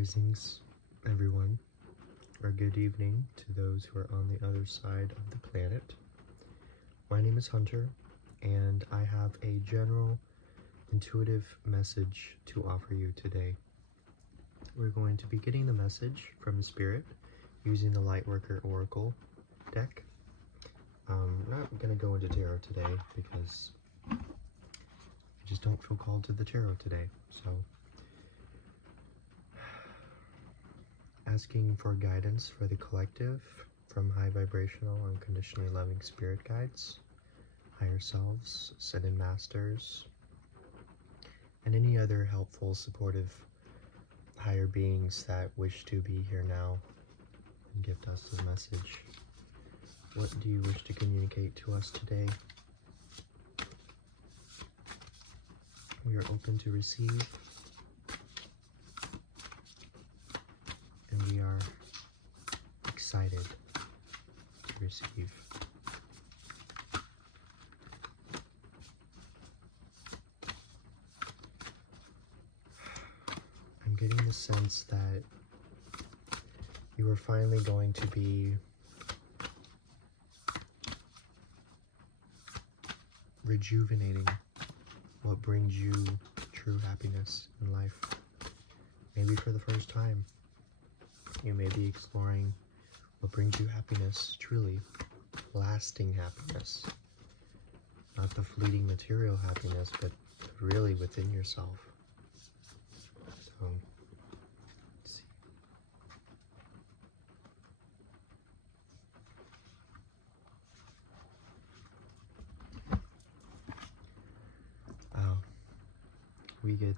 risings, everyone, or good evening to those who are on the other side of the planet. My name is Hunter, and I have a general intuitive message to offer you today. We're going to be getting the message from Spirit using the Lightworker Oracle deck. I'm not going to go into tarot today because I just don't feel called to the tarot today, so asking for guidance for the collective from high vibrational, unconditionally loving spirit guides, higher selves, ascended masters, and any other helpful, supportive higher beings that wish to be here now and gift us a message. What do you wish to communicate to us today? We are open to receive, and we are excited to receive. I'm getting the sense that you are finally going to be rejuvenating what brings you true happiness in life. Maybe for the first time, you may be exploring what brings you happiness, truly lasting happiness. Not the fleeting material happiness, but really within yourself. So, let's see. We get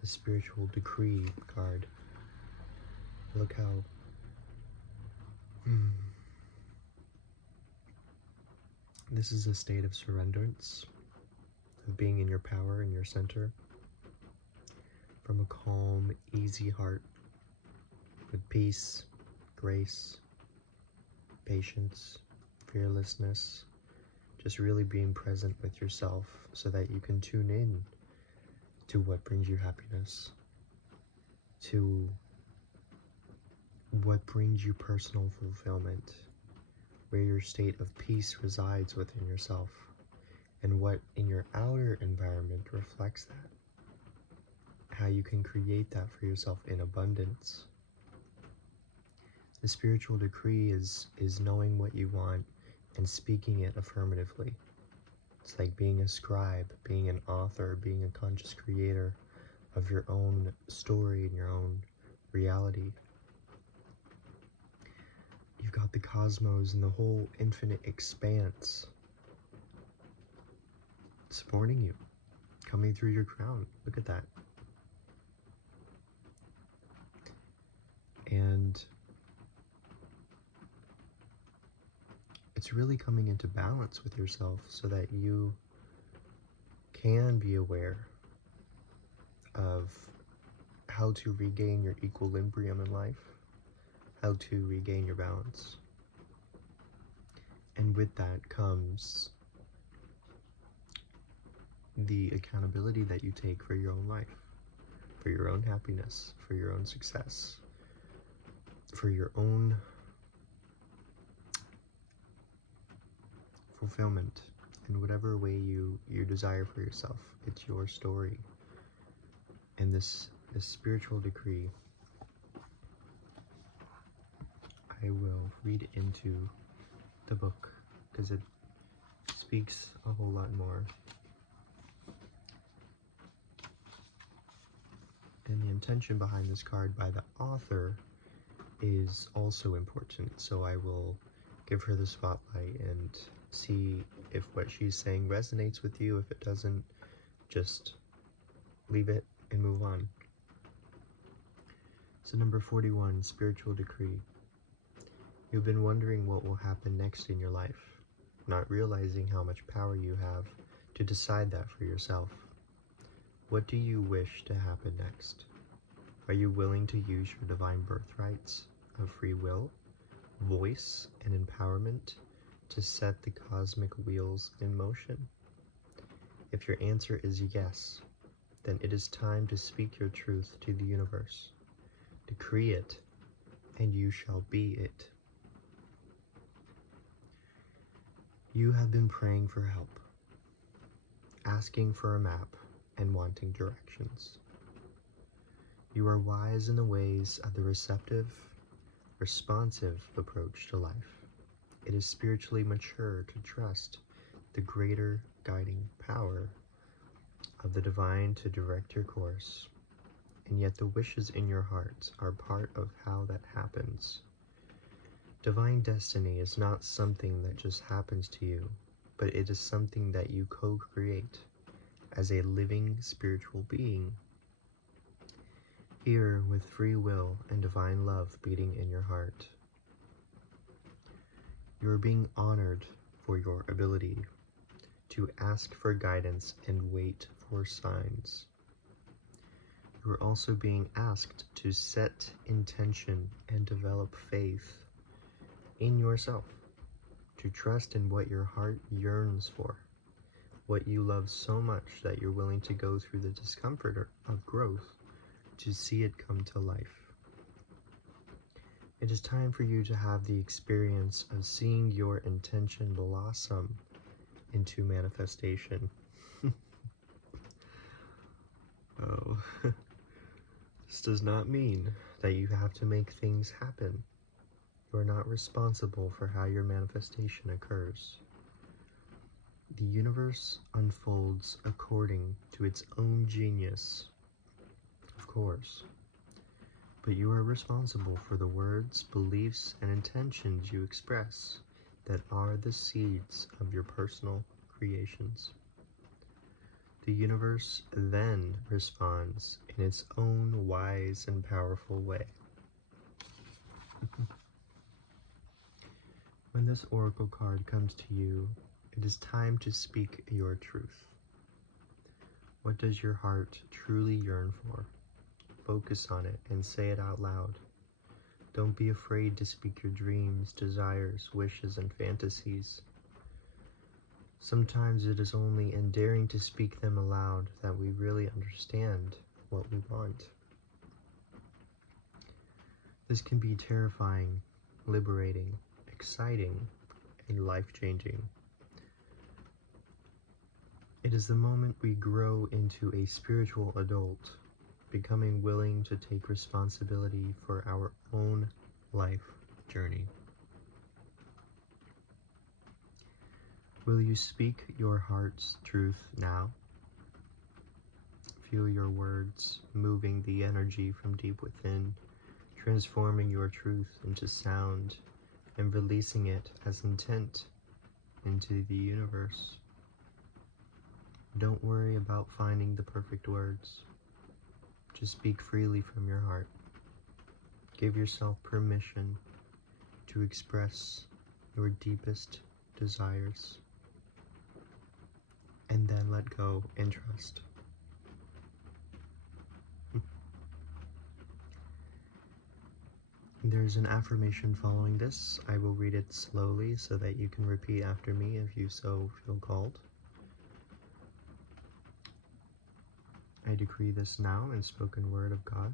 the Spiritual Decree card. Look how this is a state of surrenderance, of being in your power, in your center, from a calm, easy heart, with peace, grace, patience, fearlessness, just really being present with yourself so that you can tune in to what brings you happiness, to what brings you personal fulfillment, where your state of peace resides within yourself, and what in your outer environment reflects that, how you can create that for yourself in abundance. The spiritual decree is knowing what you want and speaking it affirmatively. It's like being a scribe, being an author, being a conscious creator of your own story and your own reality. You've got the cosmos and the whole infinite expanse supporting you, coming through your crown. Look at that. And it's really coming into balance with yourself so that you can be aware of how to regain your equilibrium in life, how to regain your balance. And with that comes the accountability that you take for your own life, for your own happiness, for your own success, for your own fulfillment in whatever way you desire for yourself. It's your story. And this spiritual decree, I will read into the book because it speaks a whole lot more. And the intention behind this card by the author is also important, so I will give her the spotlight and see if what she's saying resonates with you. If it doesn't, just leave it and move on. So number 41, Spiritual Decree. You've been wondering what will happen next in your life, not realizing how much power you have to decide that for yourself. What do you wish to happen next? Are you willing to use your divine birthrights of free will, voice, and empowerment to set the cosmic wheels in motion? If your answer is yes, then it is time to speak your truth to the universe, Decree it, and you shall be it. You have been praying for help, asking for a map, and wanting directions. You are wise in the ways of the receptive, responsive approach to life. It is spiritually mature to trust the greater guiding power of the divine to direct your course, and yet the wishes in your heart are part of how that happens. Divine destiny is not something that just happens to you, but it is something that you co-create as a living spiritual being, here with free will and divine love beating in your heart. You are being honored for your ability to ask for guidance and wait for signs. You are also being asked to set intention and develop faith in yourself, to trust in what your heart yearns for, what you love so much that you're willing to go through the discomfort of growth to see it come to life. It is time for you to have the experience of seeing your intention blossom into manifestation. Oh, this does not mean that you have to make things happen. You are not responsible for how your manifestation occurs. The universe unfolds according to its own genius, of course, but you are responsible for the words, beliefs, and intentions you express that are the seeds of your personal creations. The universe then responds in its own wise and powerful way. When this oracle card comes to you, it is time to speak your truth. What does your heart truly yearn for? Focus on it and say it out loud. Don't be afraid to speak your dreams, desires, wishes, and fantasies. Sometimes it is only in daring to speak them aloud that we really understand what we want. This can be terrifying, liberating, exciting, and life-changing. It is the moment we grow into a spiritual adult, becoming willing to take responsibility for our own life journey. Will you speak your heart's truth now? Feel your words moving the energy from deep within, transforming your truth into sound and releasing it as intent into the universe. Don't worry about finding the perfect words. Just speak freely from your heart. Give yourself permission to express your deepest desires, and then let go and trust. There's an affirmation following this. I will read it slowly so that you can repeat after me if you so feel called. I decree this now in spoken word of God.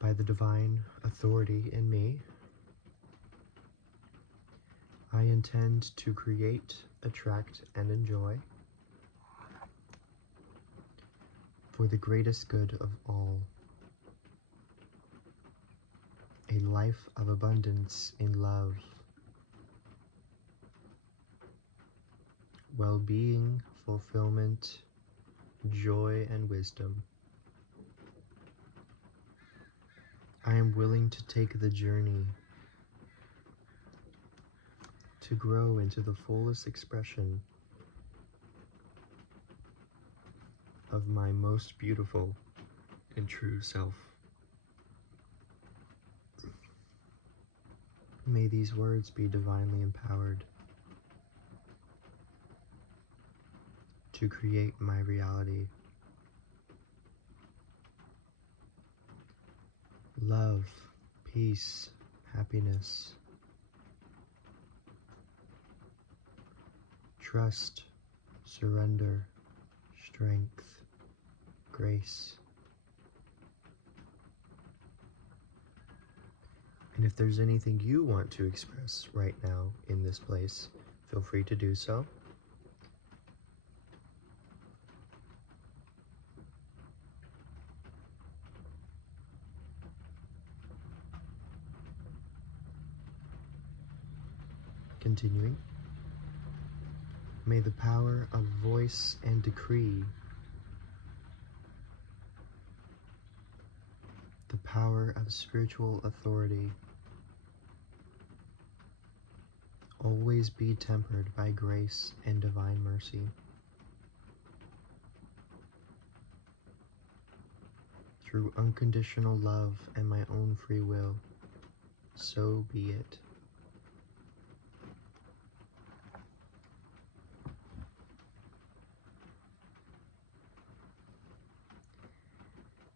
By the divine authority in me, I intend to create, attract, and enjoy, for the greatest good of all, a life of abundance in love, well-being, fulfillment, joy, and wisdom. I am willing to take the journey to grow into the fullest expression of my most beautiful and true self. May these words be divinely empowered to create my reality. Love, peace, happiness, trust, surrender, strength, grace, And if there's anything you want to express right now in this place, feel free to do so. Continuing. May the power of voice and decree, the power of spiritual authority, always be tempered by grace and divine mercy. Through unconditional love and my own free will, so be it.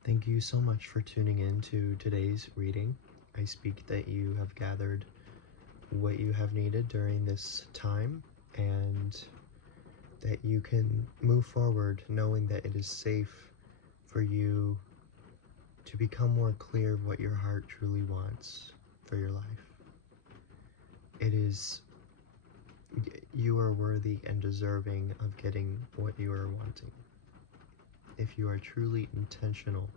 Thank you so much for tuning in to today's reading. I speak that you have gathered what you have needed during this time, and that you can move forward knowing that it is safe for you to become more clear of what your heart truly wants for your life. It is, you are worthy and deserving of getting what you are wanting. If you are truly intentional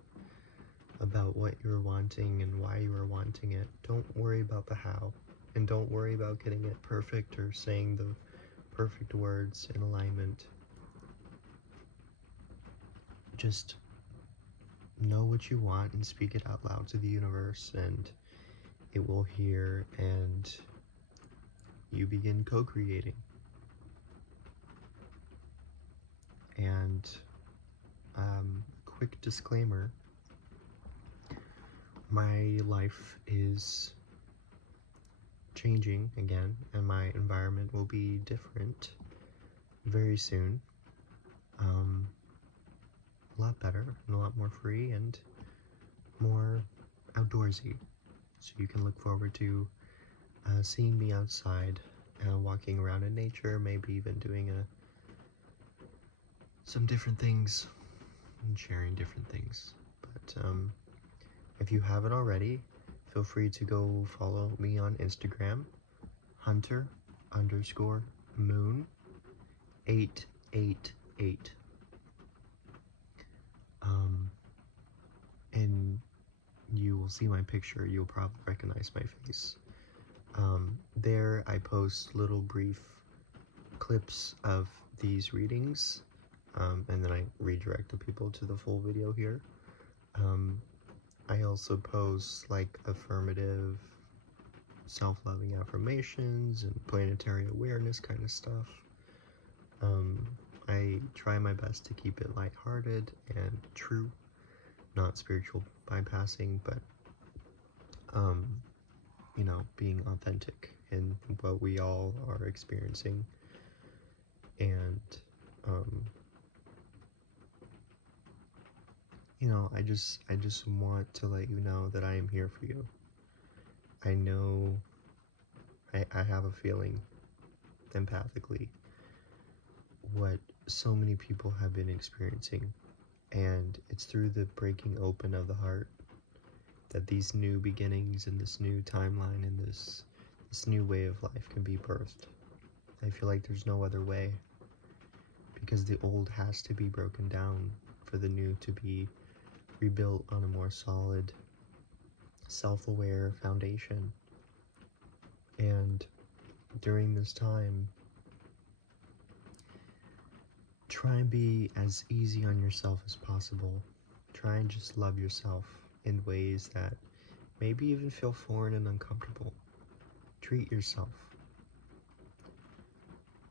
about what you're wanting and why you are wanting it, don't worry about the how, and don't worry about getting it perfect or saying the perfect words in alignment. Just know what you want and speak it out loud to the universe, and it will hear, and you begin co-creating. And quick disclaimer, my life is changing again, and my environment will be different very soon. A lot better and a lot more free and more outdoorsy. So you can look forward to seeing me outside, walking around in nature, maybe even doing some different things and sharing different things. But if you haven't already, feel free to go follow me on Instagram, hunter_moon888. And you will see my picture. You'll probably recognize my face. There I post little brief clips of these readings, and then I redirect the people to the full video here. I also post like affirmative, self-loving affirmations and planetary awareness kind of stuff. I try my best to keep it lighthearted and true, not spiritual bypassing, but you know, being authentic in what we all are experiencing. And you know, I just want to let you know that I am here for you. I know I have a feeling empathically what so many people have been experiencing, and it's through the breaking open of the heart that these new beginnings and this new timeline and this new way of life can be birthed. I feel like there's no other way, because the old has to be broken down for the new to be rebuilt on a more solid, self-aware foundation. And during this time, try and be as easy on yourself as possible. Try and just love yourself in ways that maybe even feel foreign and uncomfortable. Treat yourself.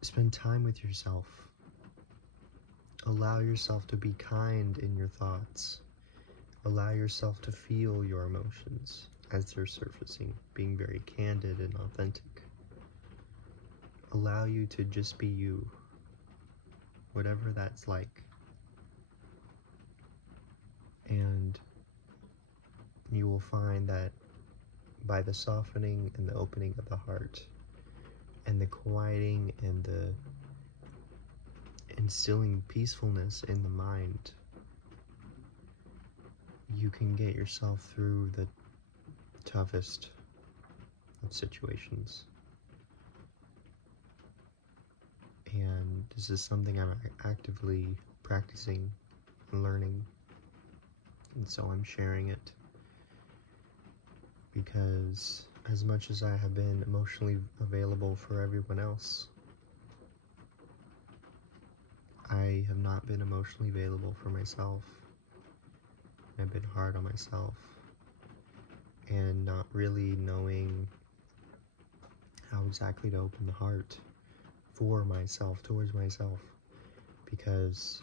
Spend time with yourself. Allow yourself to be kind in your thoughts. Allow yourself to feel your emotions as they're surfacing, being very candid and authentic. Allow you to just be you, whatever that's like. And you will find that by the softening and the opening of the heart, and the quieting and the instilling peacefulness in the mind, you can get yourself through the toughest of situations. And this is something I'm actively practicing and learning, and so I'm sharing it, because as much as I have been emotionally available for everyone else, I have not been emotionally available for myself. I've been hard on myself and not really knowing how exactly to open the heart for myself, towards myself, because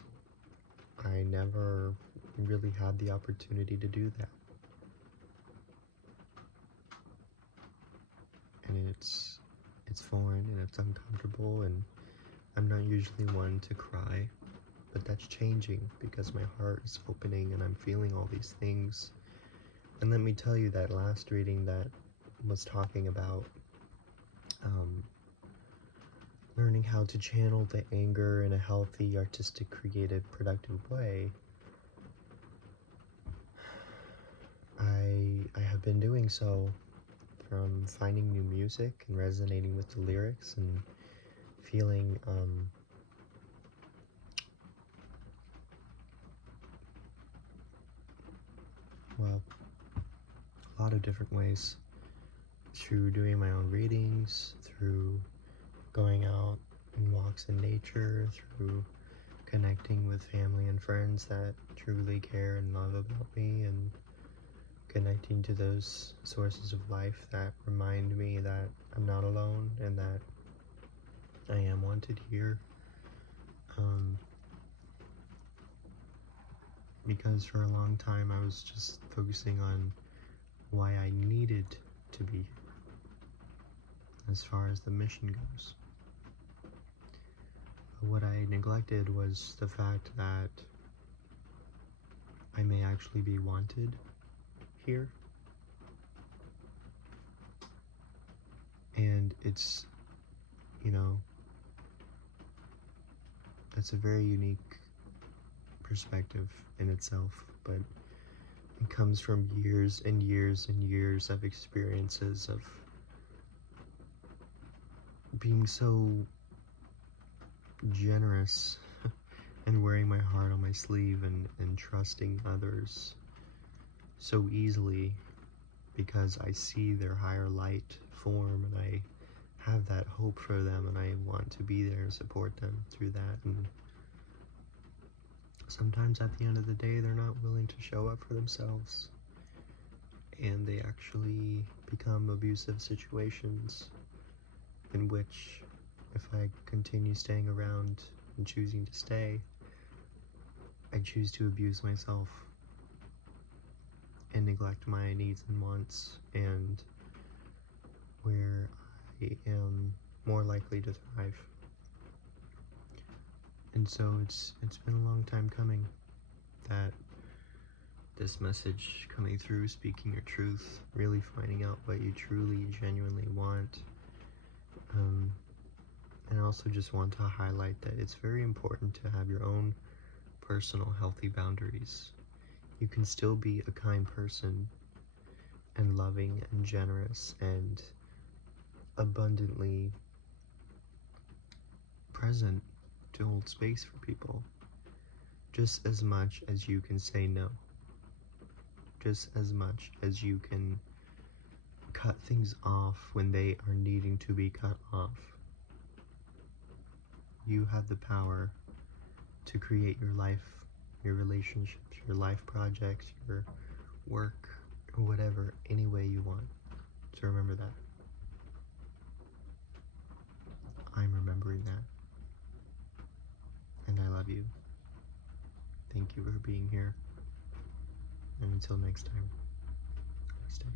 I never really had the opportunity to do that. And it's foreign and it's uncomfortable, and I'm not usually one to cry, but that's changing because my heart is opening and I'm feeling all these things. And let me tell you, that last reading that was talking about learning how to channel the anger in a healthy, artistic, creative, productive way, I have been doing so, from finding new music and resonating with the lyrics and feeling well, a lot of different ways, through doing my own readings, through going out in walks in nature, through connecting with family and friends that truly care and love about me, and connecting to those sources of life that remind me that I'm not alone and that I am wanted here. Because for a long time I was just focusing on why I needed to be here as far as the mission goes. But what I neglected was the fact that I may actually be wanted here. And it's, that's a very unique perspective in itself, but it comes from years and years and years of experiences of being so generous and wearing my heart on my sleeve, and trusting others so easily because I see their higher light form, and I have that hope for them, and I want to be there and support them through that. And sometimes at the end of the day, they're not willing to show up for themselves, and they actually become abusive situations in which, if I continue staying around and choosing to stay, I choose to abuse myself and neglect my needs and wants, and where I am more likely to thrive. And so it's been a long time coming that this message coming through, speaking your truth, really finding out what you truly, genuinely want. And I also just want to highlight that it's very important to have your own personal healthy boundaries. You can still be a kind person and loving and generous and abundantly present to hold space for people, just as much as you can say no, just as much as you can cut things off when they are needing to be cut off. You have the power to create your life, your relationships, your life projects, your work, or whatever, any way you want. So remember that. I'm remembering that. And I love you. Thank you for being here. And until next time, stay.